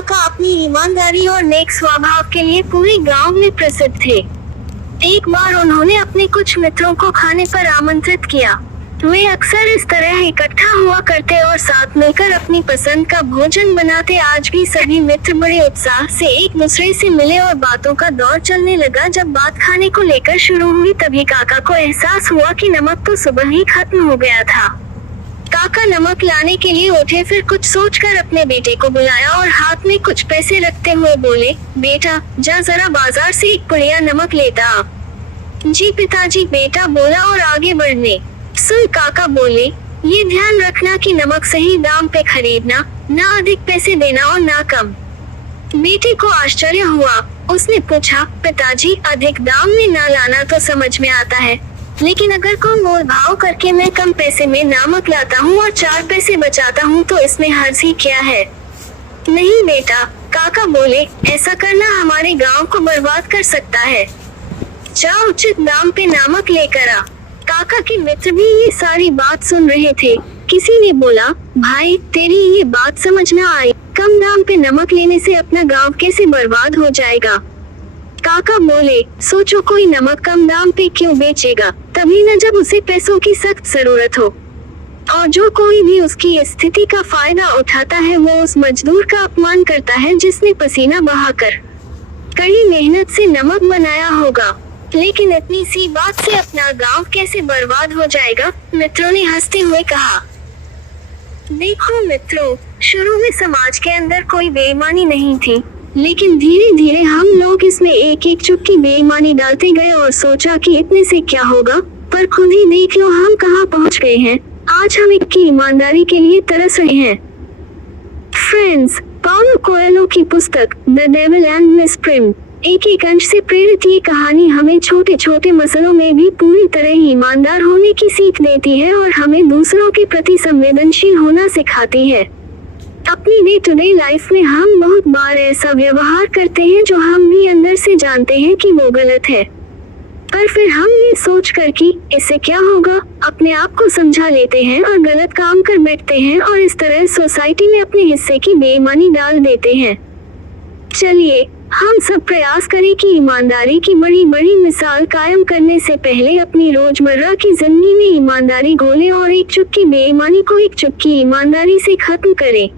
काका अपनी ईमानदारी और नेक स्वभाव के लिए पूरे गांव में प्रसिद्ध थे। एक बार उन्होंने अपने कुछ मित्रों को खाने पर आमंत्रित किया। वे अक्सर इस तरह इकट्ठा हुआ करते और साथ मिलकर अपनी पसंद का भोजन बनाते। आज भी सभी मित्र बड़े उत्साह से एक दूसरे से मिले और बातों का दौर चलने लगा। जब बात खाने को लेकर शुरू हुई तभी काका को एहसास हुआ कि नमक तो सुबह ही खत्म हो गया था। काका नमक लाने के लिए उठे, फिर कुछ सोचकर अपने बेटे को बुलाया और हाथ में कुछ पैसे रखते हुए बोले, बेटा जा जरा बाजार से एक पुड़िया नमक लेता आ। जी पिताजी, बेटा बोला और आगे बढ़ने सुन काका बोले, ये ध्यान रखना कि नमक सही दाम पे खरीदना, ना अधिक पैसे देना और ना कम। बेटे को आश्चर्य हुआ। उसने पूछा, पिताजी अधिक दाम में ना लाना तो समझ में आता है, लेकिन अगर कोई मोल भाव करके मैं कम पैसे में नमक लाता हूँ और 4 पैसे बचाता हूँ तो इसमें हर्ज ही क्या है। नहीं बेटा, काका बोले, ऐसा करना हमारे गांव को बर्बाद कर सकता है। जा उचित दाम पे नमक लेकर आ। काका के मित्र भी ये सारी बात सुन रहे थे। किसी ने बोला, भाई तेरी ये बात समझ ना आई, कम दाम पे नमक लेने से अपना गांव कैसे बर्बाद हो जाएगा। काका बोले, सोचो कोई नमक कम दाम पे क्यों बेचेगा, तभी न जब उसे पैसों की सख्त जरूरत हो। और जो कोई भी उसकी स्थिति का फायदा उठाता है वो उस मजदूर का अपमान करता है जिसने पसीना बहाकर कड़ी मेहनत से नमक बनाया होगा। लेकिन इतनी सी बात से अपना गांव कैसे बर्बाद हो जाएगा। मित्रों ने हंसते हुए कहा, देखो मित्रों, शुरू में समाज के अंदर कोई बेईमानी नहीं थी, लेकिन धीरे धीरे हम लोग इसमें एक एक चुटकी बेईमानी डालते गए और सोचा कि इतने से क्या होगा, पर खुद ही देख लो हम कहाँ पहुँच गए हैं। आज हम एक की ईमानदारी के लिए तरस रहे हैं। फ्रेंड्स, पाउलो कोएल्हो की पुस्तक the devil and miss prim एक अंश से प्रेरित ये कहानी हमें छोटे छोटे मसलों में भी पूरी तरह ईमानदार होने की सीख देती है और हमें दूसरों के प्रति संवेदनशील होना सिखाती है। अपनी डे टू डे लाइफ में हम बहुत बार ऐसा व्यवहार करते हैं जो हम भी अंदर से जानते हैं कि वो गलत है, पर फिर हम ये सोच कर कि इससे क्या होगा अपने आप को समझा लेते हैं और गलत काम कर बैठते हैं और इस तरह सोसाइटी में अपने हिस्से की बेईमानी डाल देते हैं। चलिए हम सब प्रयास करें कि ईमानदारी की बड़ी बड़ी मिसाल कायम करने से पहले अपनी रोजमर्रा की जिंदगी में ईमानदारी घोलें और एक चुटकी बेईमानी को एक चुटकी ईमानदारी से खत्म करें।